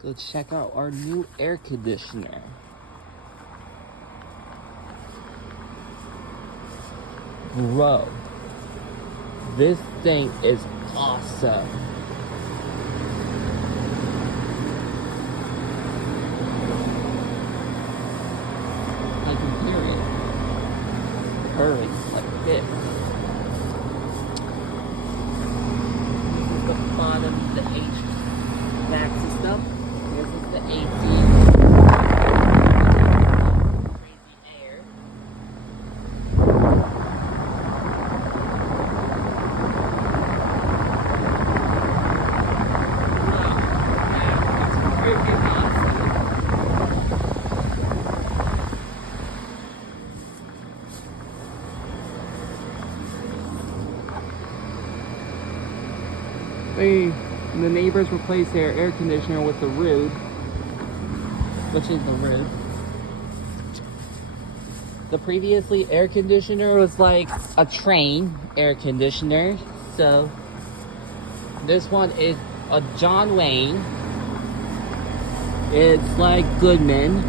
Go check out our new air conditioner. Bro, this thing is awesome. I can hear it purring like this. This is the bottom of the HVAC system. This is the AC. Crazy air. The neighbors replaced their air conditioner with the Ruud, which is the Ruud. The previously air conditioner was like a Trane air conditioner, so this one is a John Wayne. It's like Goodman.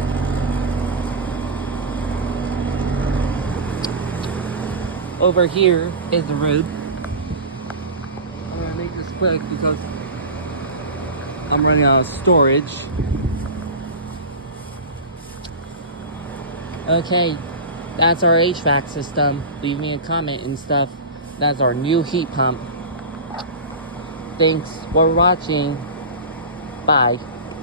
Over here is the Ruud. I'm gonna make this quick because I'm running out of storage. Okay, that's our HVAC system. Leave me a comment and stuff. That's our new heat pump. Thanks for watching. Bye.